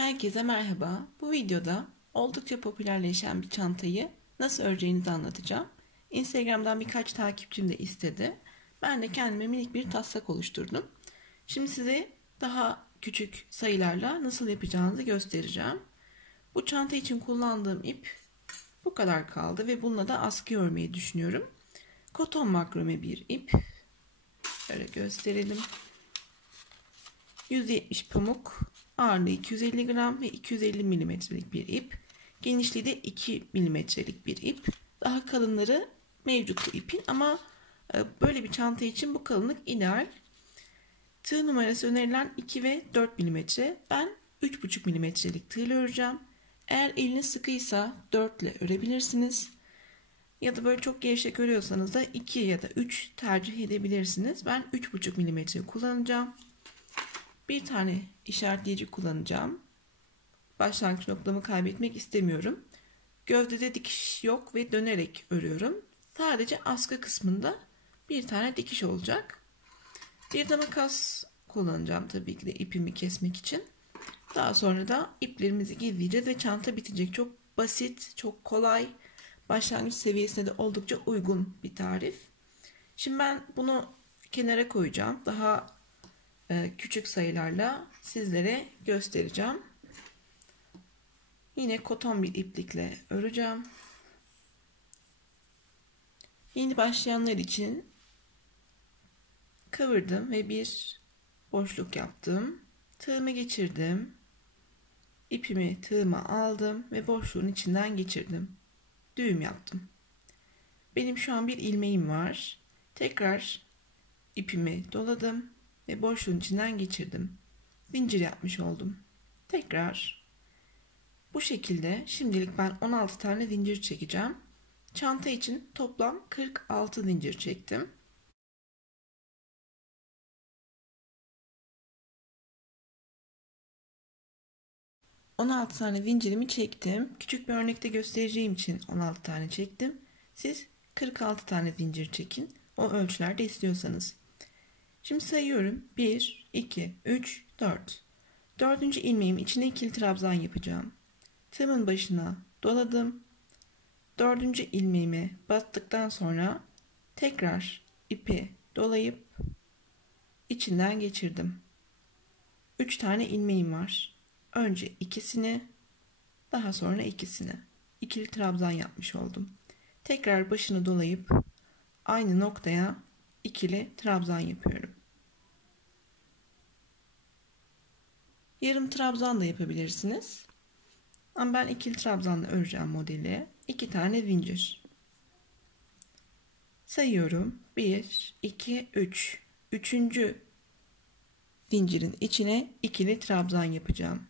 Herkese merhaba. Bu videoda oldukça popülerleşen bir çantayı nasıl öreceğinizi anlatacağım. Instagram'dan birkaç takipçim de istedi. Ben de kendime minik bir taslak oluşturdum. Şimdi size daha küçük sayılarla nasıl yapacağınızı göstereceğim. Bu çanta için kullandığım ip bu kadar kaldı ve bununla da askı örmeyi düşünüyorum. Koton makrome bir ip. Şöyle gösterelim. 170 pamuk, ağırlığı 250 gram ve 250 milimetrelik bir ip. Genişliği de 2 milimetrelik bir ip. Daha kalınları mevcut bu ipin ama böyle bir çanta için bu kalınlık ideal. Tığ numarası önerilen 2 ve 4 milimetre. Ben 3,5 milimetrelik tığ ile öreceğim. Eğer eliniz sıkıysa 4 ile örebilirsiniz. Ya da böyle çok gevşek örüyorsanız da 2 ya da 3 tercih edebilirsiniz. Ben 3,5 milimetre kullanacağım. Bir tane işaretleyici kullanacağım. Başlangıç noktamı kaybetmek istemiyorum. Gövdede dikiş yok ve dönerek örüyorum. Sadece askı kısmında bir tane dikiş olacak. Bir de makas kullanacağım tabii ki de ipimi kesmek için. Daha sonra da iplerimizi gizleyeceğiz ve çanta bitecek. Çok basit, çok kolay. Başlangıç seviyesine de oldukça uygun bir tarif. Şimdi ben bunu kenara koyacağım. Daha küçük sayılarla sizlere göstereceğim. Yine koton bir iplikle öreceğim. Yeni başlayanlar için kıvırdım ve bir boşluk yaptım. Tığımı geçirdim. İpimi tığıma aldım ve boşluğun içinden geçirdim. Düğüm yaptım. Benim şu an bir ilmeğim var. Tekrar ipimi doladım ve boşluğun içinden geçirdim. Zincir yapmış oldum. Tekrar bu şekilde şimdilik ben 16 tane zincir çekeceğim. Çanta için toplam 46 zincir çektim. ...16 tane zincirimi çektim. Küçük bir örnekte göstereceğim için 16 tane çektim. Siz 46 tane zincir çekin. O ölçülerde istiyorsanız. Şimdi sayıyorum. 1, 2, 3, 4. Dördüncü ilmeğimin içine ikili trabzan yapacağım. Tığımın başına doladım. Dördüncü ilmeğime battıktan sonra tekrar ipi dolayıp içinden geçirdim. 3 tane ilmeğim var. Önce ikisini, daha sonra ikisini. İkili trabzan yapmış oldum. Tekrar başını dolayıp aynı noktaya ikili trabzan yapıyorum. Yarım trabzan da yapabilirsiniz. Ama ben ikili trabzanla öreceğim modeli. 2 tane zincir. Sayıyorum. 1, 2, 3. Üçüncü zincirin içine ikili trabzan yapacağım.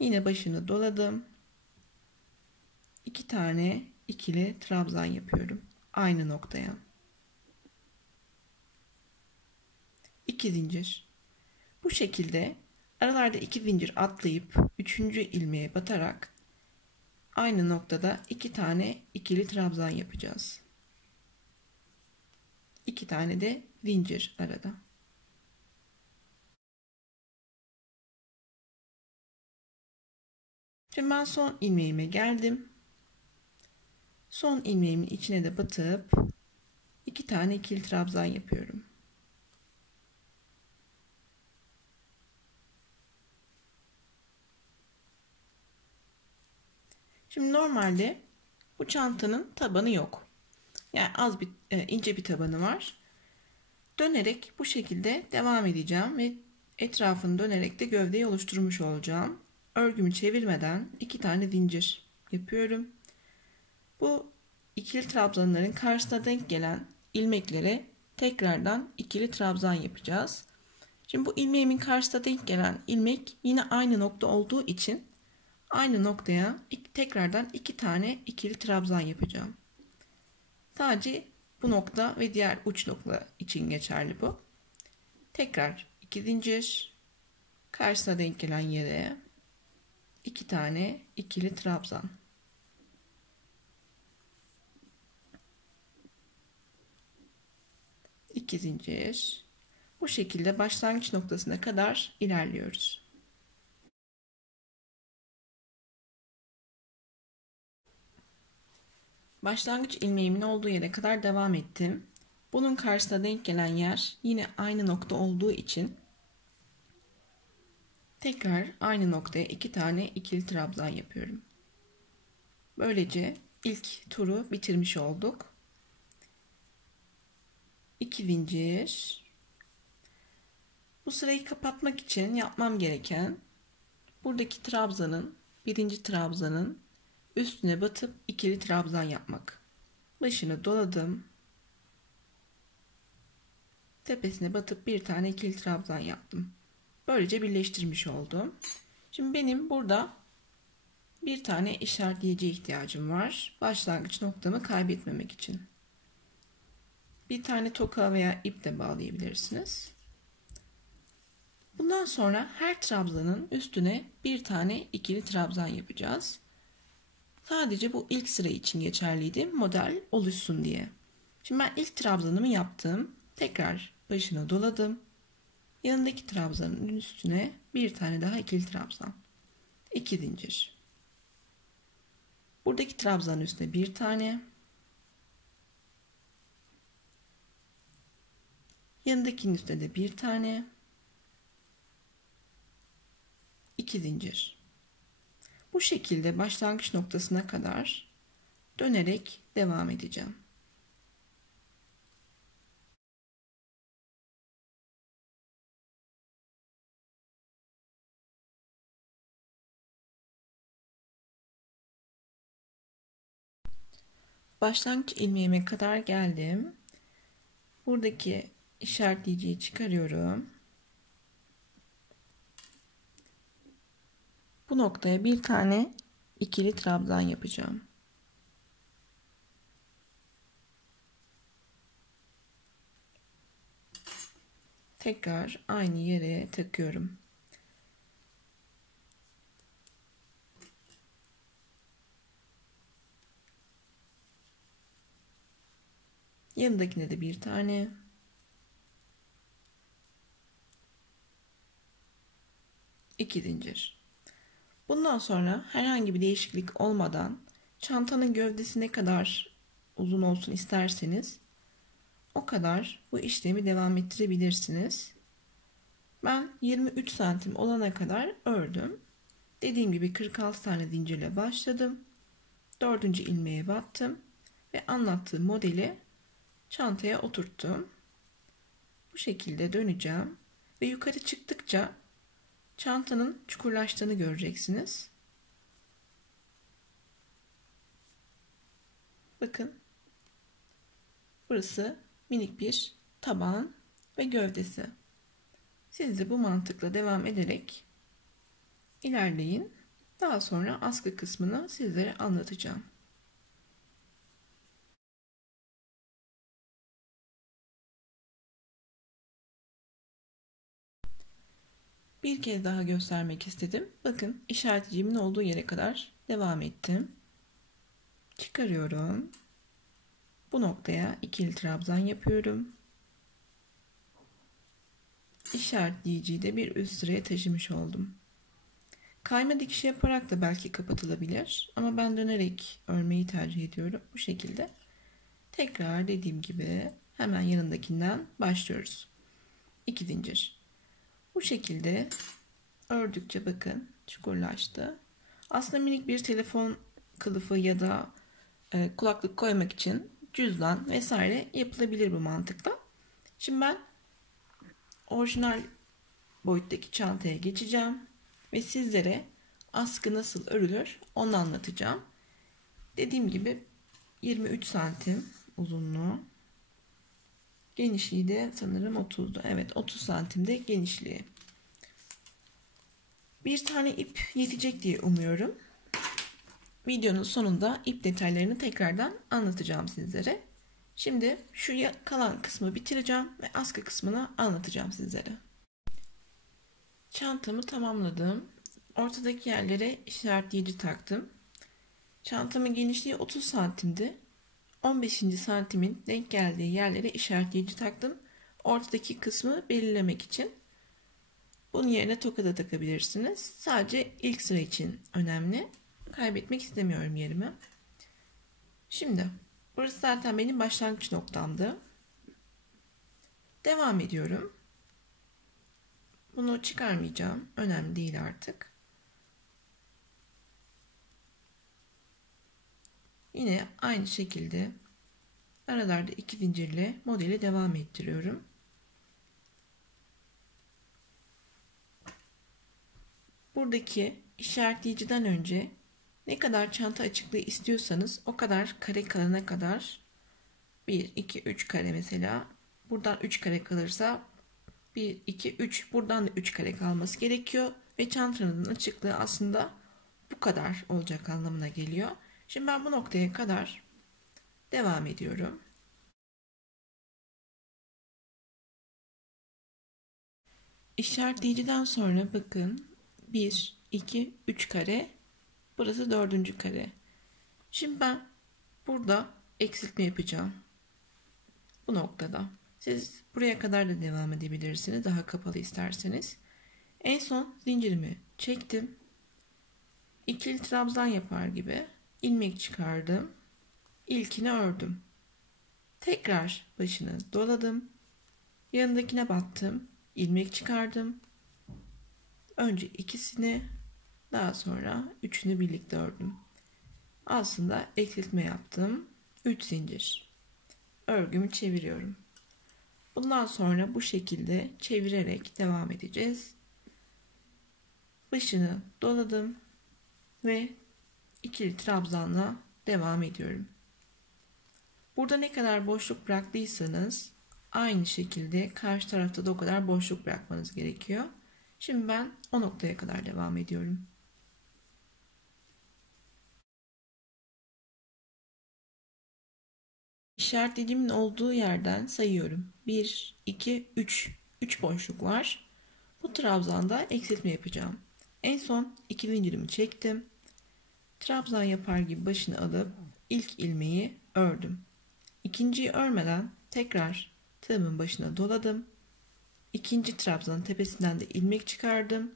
Yine başını doladım. 2 tane ikili trabzan yapıyorum. Aynı noktaya. 2 zincir. Bu şekilde aralarda 2 zincir atlayıp 3. ilmeğe batarak aynı noktada 2 tane ikili trabzan yapacağız. 2 tane de zincir arada. Şimdi ben son ilmeğime geldim. Son ilmeğimin içine de batıp 2 tane ikili trabzan yapıyorum. Şimdi normalde bu çantanın tabanı yok. Yani az bir ince bir tabanı var. Dönerek bu şekilde devam edeceğim ve etrafını dönerek de gövdeyi oluşturmuş olacağım. Örgümü çevirmeden 2 tane zincir yapıyorum. Bu ikili trabzanların karşısına denk gelen ilmeklere tekrardan ikili trabzan yapacağız. Şimdi bu ilmeğimin karşısına denk gelen ilmek yine aynı nokta olduğu için aynı noktaya tekrardan 2 tane ikili trabzan yapacağım. Sadece bu nokta ve diğer uç nokta için geçerli bu. Tekrar 2 zincir, karşısına denk gelen yere 2 tane ikili trabzan. İki zincir. Bu şekilde başlangıç noktasına kadar ilerliyoruz. Başlangıç ilmeğimin olduğu yere kadar devam ettim. Bunun karşısına denk gelen yer yine aynı nokta olduğu için tekrar aynı noktaya 2 tane ikili trabzan yapıyorum. Böylece ilk turu bitirmiş olduk. 2 zincir. Bu sırayı kapatmak için yapmam gereken buradaki trabzanın, birinci trabzanın üstüne batıp ikili trabzan yapmak. Başını doladım. Tepesine batıp bir tane ikili trabzan yaptım. Böylece birleştirmiş oldum. Şimdi benim burada bir tane işaretleyiciye ihtiyacım var. Başlangıç noktamı kaybetmemek için. Bir tane toka veya ip de bağlayabilirsiniz. Bundan sonra her trabzanın üstüne bir tane ikili trabzan yapacağız. Sadece bu ilk sıra için geçerliydi. Model oluşsun diye. Şimdi ben ilk trabzanımı yaptım. Tekrar başına doladım. Yanındaki trabzanın üstüne bir tane daha ikili trabzan. 2 zincir. Buradaki trabzanın üstüne bir tane. Yanındakinin üstüne de bir tane. 2 zincir. Bu şekilde başlangıç noktasına kadar dönerek devam edeceğim. Başlangıç ilmeğime kadar geldim. Buradaki işaretleyiciyi çıkarıyorum. Bu noktaya bir tane ikili trabzan yapacağım. Tekrar aynı yere takıyorum. Yanındakine de bir tane. İki zincir. Bundan sonra herhangi bir değişiklik olmadan çantanın gövdesi ne kadar uzun olsun isterseniz o kadar bu işlemi devam ettirebilirsiniz. Ben 23 santim olana kadar ördüm. Dediğim gibi 46 tane zincirle başladım. 4. ilmeğe battım ve anlattığım modeli çantaya oturttum. Bu şekilde döneceğim ve yukarı çıktıkça çantanın çukurlaştığını göreceksiniz. Bakın. Burası minik bir taban ve gövdesi. Siz de bu mantıkla devam ederek ilerleyin. Daha sonra askı kısmını sizlere anlatacağım. Bir kez daha göstermek istedim. Bakın işaretciğimin olduğu yere kadar devam ettim. Çıkarıyorum. Bu noktaya ikili trabzan yapıyorum. İşaretleyiciyi de bir üst sıraya taşımış oldum. Kayma dikişi yaparak da belki kapatılabilir ama ben dönerek örmeyi tercih ediyorum. Bu şekilde tekrar dediğim gibi hemen yanındakinden başlıyoruz. 2 zincir. Bu şekilde ördükçe bakın çukurlaştı. Aslında minik bir telefon kılıfı ya da kulaklık koymak için cüzdan vesaire yapılabilir bu mantıkla. Şimdi ben orijinal boyuttaki çantaya geçeceğim ve sizlere askı nasıl örülür onu anlatacağım. Dediğim gibi 23 santim uzunluğu. Genişliği de sanırım 30'du. Evet 30 santimde genişliği. Bir tane ip yetecek diye umuyorum. Videonun sonunda ip detaylarını tekrardan anlatacağım sizlere. Şimdi şu kalan kısmı bitireceğim ve askı kısmını anlatacağım sizlere. Çantamı tamamladım. Ortadaki yerlere işaretleyici taktım. Çantamın genişliği 30 santimdi. 15. santimin denk geldiği yerlere işaretleyici taktım. Ortadaki kısmı belirlemek için. Bunun yerine toka da takabilirsiniz. Sadece ilk sıra için önemli. Kaybetmek istemiyorum yerimi. Şimdi burası zaten benim başlangıç noktamdı. Devam ediyorum. Bunu çıkarmayacağım. Önemli değil artık. Yine aynı şekilde aralarda 2 zincirle modeli devam ettiriyorum. Buradaki işaretleyiciden önce ne kadar çanta açıklığı istiyorsanız o kadar kare kalana kadar 1, 2, 3 kare mesela. Buradan 3 kare kalırsa 1, 2, 3 buradan da 3 kare kalması gerekiyor. Ve çantanın açıklığı aslında bu kadar olacak anlamına geliyor. Şimdi ben bu noktaya kadar devam ediyorum. İşaretleyiciden sonra bakın 1, 2, 3 kare. Burası 4. kare. Şimdi ben burada eksiltme yapacağım. Bu noktada. Siz buraya kadar da devam edebilirsiniz. Daha kapalı isterseniz. En son zincirimi çektim. İkili trabzan yapar gibi ilmek çıkardım. İlkini ördüm. Tekrar başını doladım. Yanındakine battım. İlmek çıkardım. Önce ikisini, daha sonra üçünü birlikte ördüm. Aslında eksiltme yaptım. 3 zincir. Örgümü çeviriyorum. Bundan sonra bu şekilde çevirerek devam edeceğiz. Başını doladım ve ikili trabzanla devam ediyorum. Burada ne kadar boşluk bıraktıysanız aynı şekilde karşı tarafta da o kadar boşluk bırakmanız gerekiyor. Şimdi ben o noktaya kadar devam ediyorum. İşaretlediğimin olduğu yerden sayıyorum. 1, 2, 3. 3 boşluk var. Bu trabzanda eksiltme yapacağım. En son 2 zincirimi çektim. Trabzan yapar gibi başını alıp ilk ilmeği ördüm. İkinciyi örmeden tekrar tığımın başına doladım. İkinci trabzanın tepesinden de ilmek çıkardım.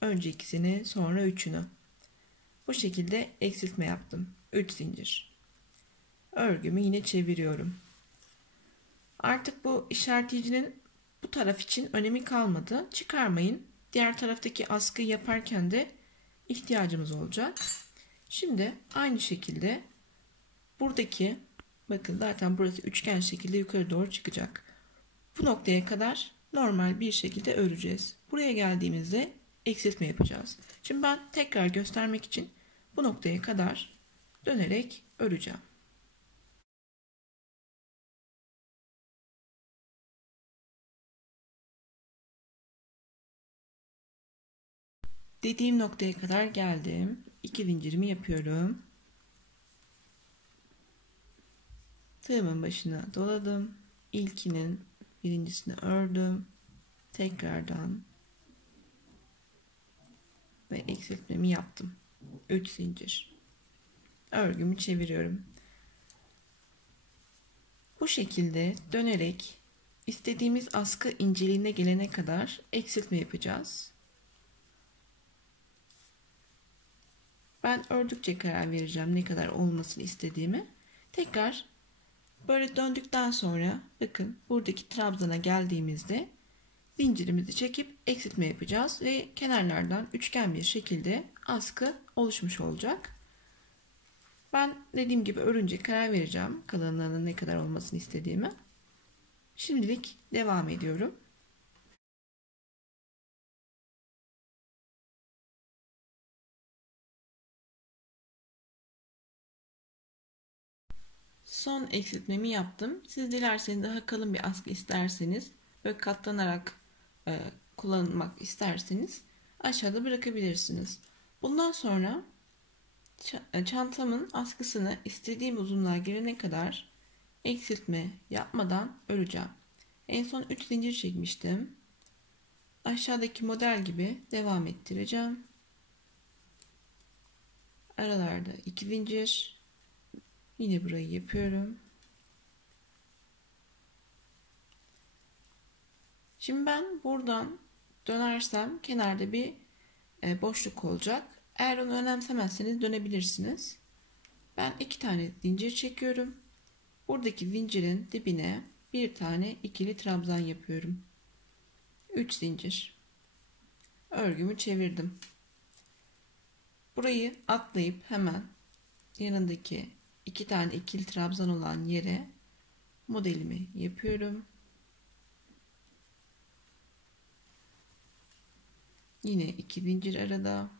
Önce ikisini, sonra üçünü. Bu şekilde eksiltme yaptım. 3 zincir. Örgümü yine çeviriyorum. Artık bu işaretleyicinin bu taraf için önemi kalmadı. Çıkarmayın. Diğer taraftaki askıyı yaparken de ihtiyacımız olacak. Şimdi aynı şekilde buradaki, bakın zaten burası üçgen şekilde yukarı doğru çıkacak. Bu noktaya kadar normal bir şekilde öreceğiz. Buraya geldiğimizde eksiltme yapacağız. Şimdi ben tekrar göstermek için bu noktaya kadar dönerek öreceğim. Dediğim noktaya kadar geldim. 2 zincirimi yapıyorum. Tığımın başına doladım. İlkinin birincisini ördüm. Tekrardan ve eksiltmemi yaptım. 3 zincir. Örgümü çeviriyorum. Bu şekilde dönerek istediğimiz askı inceliğine gelene kadar eksiltme yapacağız. Ben ördükçe karar vereceğim ne kadar olmasını istediğimi. Tekrar böyle döndükten sonra bakın buradaki trabzana geldiğimizde zincirimizi çekip eksiltme yapacağız ve kenarlardan üçgen bir şekilde askı oluşmuş olacak. Ben dediğim gibi örünce karar vereceğim kalınlığının ne kadar olmasını istediğimi. Şimdilik devam ediyorum. Son eksiltmemi yaptım. Siz dilerseniz daha kalın bir askı isterseniz böyle katlanarak kullanmak isterseniz aşağıda bırakabilirsiniz. Bundan sonra çantamın askısını istediğim uzunluğa gelene kadar eksiltme yapmadan öreceğim. En son 3 zincir çekmiştim. Aşağıdaki model gibi devam ettireceğim. Aralarda 2 zincir. Yine burayı yapıyorum. Şimdi ben buradan dönersem kenarda bir boşluk olacak. Eğer onu önemsemezseniz dönebilirsiniz. Ben 2 tane zincir çekiyorum. Buradaki zincirin dibine bir tane ikili trabzan yapıyorum. 3 zincir. Örgümü çevirdim. Burayı atlayıp hemen yanındaki 2 tane ikili trabzan olan yere modelimi yapıyorum. Yine 2 zincir arada.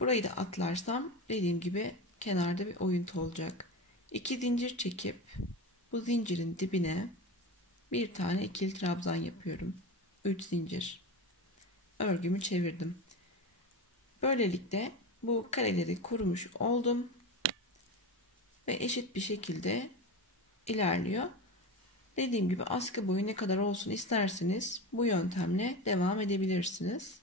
Burayı da atlarsam dediğim gibi kenarda bir oyuntu olacak. 2 zincir çekip bu zincirin dibine bir tane ikili trabzan yapıyorum. 3 zincir. Örgümü çevirdim. Böylelikle bu kareleri kurmuş oldum ve eşit bir şekilde ilerliyor. Dediğim gibi askı boyu ne kadar olsun isterseniz bu yöntemle devam edebilirsiniz.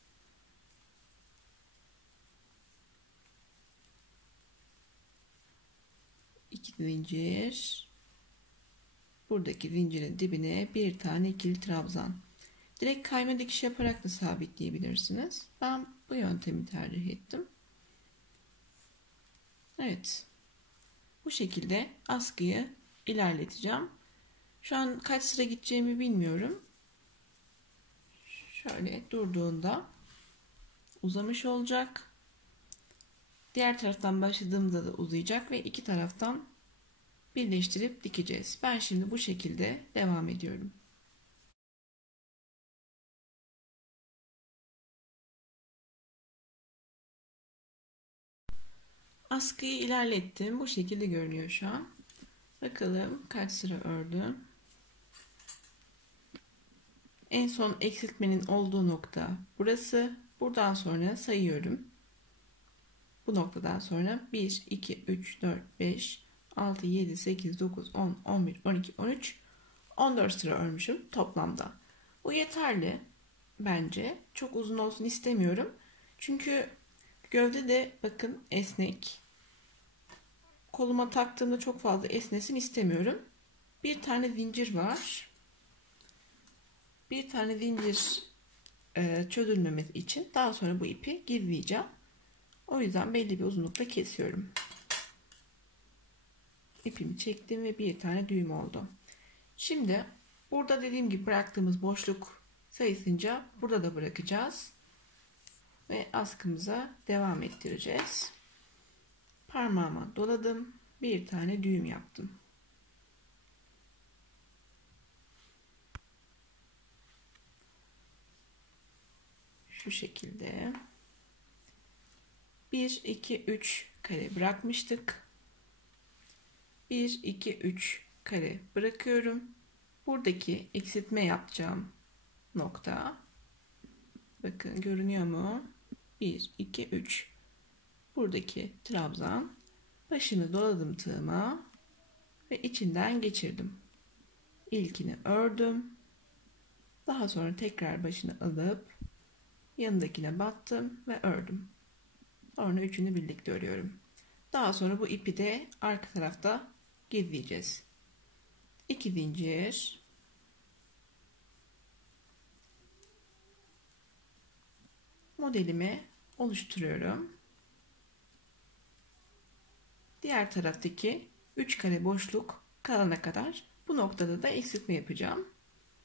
İki zincir. Buradaki zincirin dibine bir tane ikili trabzan. Direkt kayma dikiş yaparak da sabitleyebilirsiniz. Ben bu yöntemi tercih ettim. Evet. Bu şekilde askıyı ilerleteceğim. Şu an kaç sıra gideceğimi bilmiyorum. Şöyle durduğunda uzamış olacak. Diğer taraftan başladığımda da uzayacak ve iki taraftan birleştirip dikeceğiz. Ben şimdi bu şekilde devam ediyorum. Askıyı ilerlettim. Bu şekilde görünüyor şu an. Bakalım kaç sıra ördüm. En son eksiltmenin olduğu nokta burası. Buradan sonra sayıyorum. Bu noktadan sonra 1, 2, 3, 4, 5, 6, 7, 8, 9, 10, 11, 12, 13, 14 sıra örmüşüm toplamda. Bu yeterli bence. Çok uzun olsun istemiyorum. Çünkü gövde de bakın esnek. Koluma taktığımda çok fazla esnesin istemiyorum. Bir tane zincir var. Bir tane zincir çözülmemesi için daha sonra bu ipi gizleyeceğim. O yüzden belli bir uzunlukta kesiyorum. İpimi çektim ve bir tane düğüm oldu. Şimdi burada dediğim gibi bıraktığımız boşluk sayısınca burada da bırakacağız. Ve askımıza devam ettireceğiz. Parmağıma doladım. Bir tane düğüm yaptım. Şu şekilde. 1, 2, 3 kare bırakmıştık. 1, 2, 3 kare bırakıyorum. Buradaki eksiltme yapacağım nokta. Bakın görünüyor mu? 1, 2, 3. Buradaki trabzan. Başını doladım tığıma ve içinden geçirdim. İlkini ördüm. Daha sonra tekrar başını alıp yanındakine battım ve ördüm. Sonra üçünü birlikte örüyorum. Daha sonra bu ipi de arka tarafta gizleyeceğiz. 2 zincir. Modelimi oluşturuyorum. Diğer taraftaki 3 kare boşluk kalana kadar bu noktada da eksiltme yapacağım.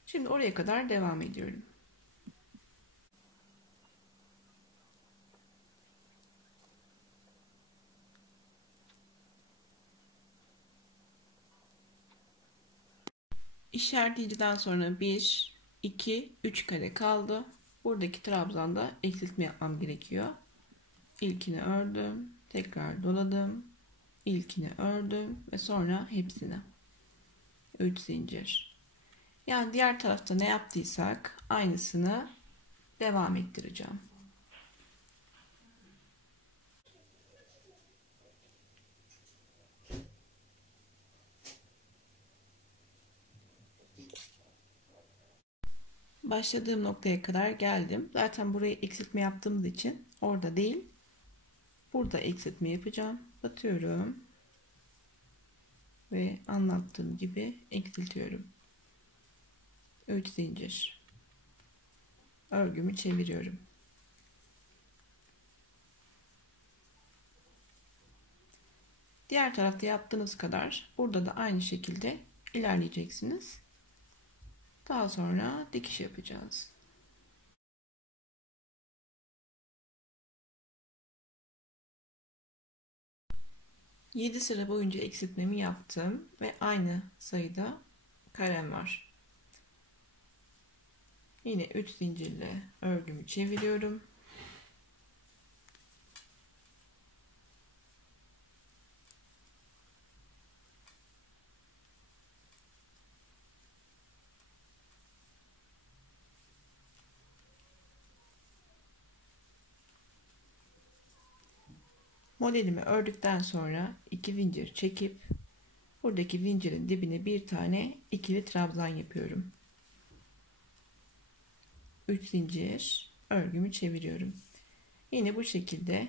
Şimdi oraya kadar devam ediyorum. İşaretleyiciden sonra 1, 2, 3 kare kaldı. Buradaki trabzanda eksiltme yapmam gerekiyor. İlkini ördüm, tekrar doladım, ilkini ördüm ve sonra hepsini. 3 zincir. Yani diğer tarafta ne yaptıysak aynısını devam ettireceğim. Başladığım noktaya kadar geldim. Zaten burayı eksiltme yaptığımız için orada değil, burada eksiltme yapacağım. Batıyorum ve anlattığım gibi eksiltiyorum. 3 zincir. örgümü çeviriyorum. Diğer tarafta yaptığınız kadar burada da aynı şekilde ilerleyeceksiniz. Daha sonra dikiş yapacağız. Yedi sıra boyunca eksiltmemi yaptım ve aynı sayıda karem var. Yine 3 zincirle örgümü çeviriyorum. Modelimi ördükten sonra 2 zincir çekip buradaki zincirin dibine bir tane ikili trabzan yapıyorum. 3 zincir örgümü çeviriyorum. Yine bu şekilde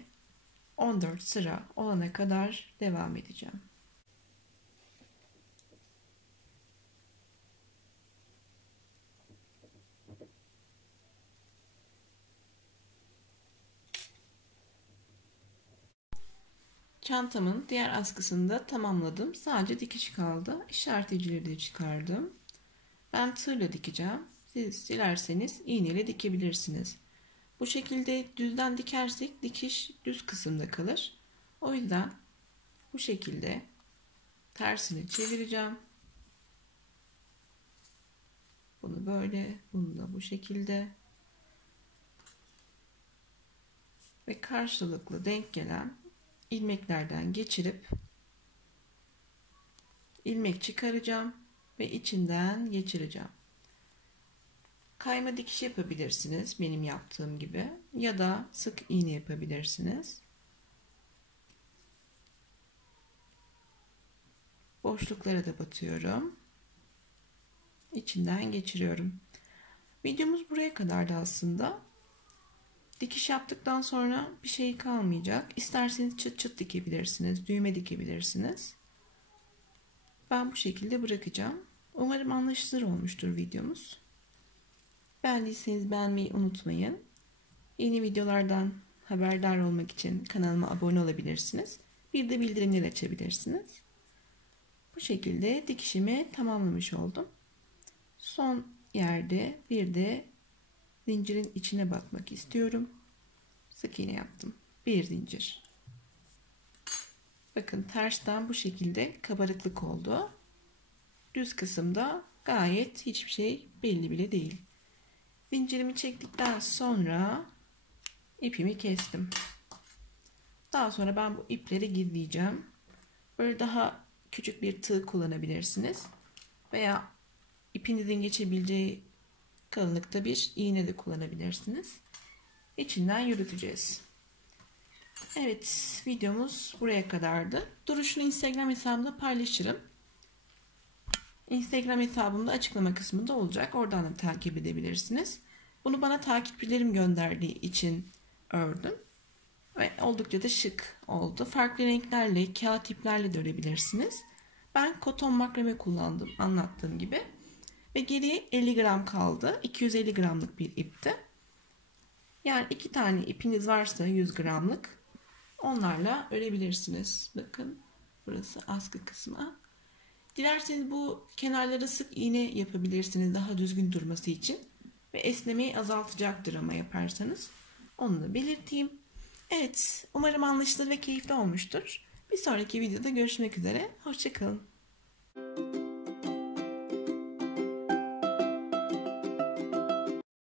14 sıra olana kadar devam edeceğim. Çantamın diğer askısını da tamamladım. Sadece dikiş kaldı. İşareticileri de çıkardım. Ben tığla dikeceğim. Siz dilerseniz iğneyle dikebilirsiniz. Bu şekilde düzden dikersek dikiş düz kısımda kalır. O yüzden bu şekilde tersini çevireceğim. Bunu böyle, bunu da bu şekilde. Ve karşılıklı denk gelen ilmeklerden geçirip ilmek çıkaracağım ve içinden geçireceğim. Kayma dikiş yapabilirsiniz benim yaptığım gibi ya da sık iğne yapabilirsiniz. Boşluklara da batıyorum. İçinden geçiriyorum. Videomuz buraya kadardı aslında. Dikiş yaptıktan sonra bir şey kalmayacak. İsterseniz çıt çıt dikebilirsiniz, düğme dikebilirsiniz. Ben bu şekilde bırakacağım. Umarım anlaşılır olmuştur videomuz. Beğendiyseniz beğenmeyi unutmayın. Yeni videolardan haberdar olmak için kanalıma abone olabilirsiniz. Bir de bildirimleri açabilirsiniz. Bu şekilde dikişimi tamamlamış oldum. Son yerde bir de zincirin içine batmak istiyorum. Sık iğne yaptım. Bir zincir. Bakın tersten bu şekilde kabarıklık oldu. Düz kısımda gayet hiçbir şey belli bile değil. Zincirimi çektikten sonra ipimi kestim. Daha sonra ben bu ipleri gizleyeceğim. Böyle daha küçük bir tığ kullanabilirsiniz. Veya ipinizin geçebileceği kalınlıkta bir iğne de kullanabilirsiniz. İçinden yürüteceğiz. Evet, videomuz buraya kadardı. Duruşunu Instagram hesabımda paylaşırım. Instagram hesabımda açıklama kısmında olacak. Oradan da takip edebilirsiniz. Bunu bana takipçilerim gönderdiği için ördüm. Ve oldukça da şık oldu. Farklı renklerle, kağıt iplerle de örebilirsiniz. Ben koton makrame kullandım anlattığım gibi. Ve geriye 50 gram kaldı. 250 gramlık bir ipti. Yani 2 tane ipiniz varsa 100 gramlık onlarla örebilirsiniz. Bakın burası askı kısmı. Dilerseniz bu kenarlara sık iğne yapabilirsiniz daha düzgün durması için. Ve esnemeyi azaltacaktır ama yaparsanız. Onu da belirteyim. Evet, umarım anlaşılır ve keyifli olmuştur. Bir sonraki videoda görüşmek üzere. Hoşça kalın.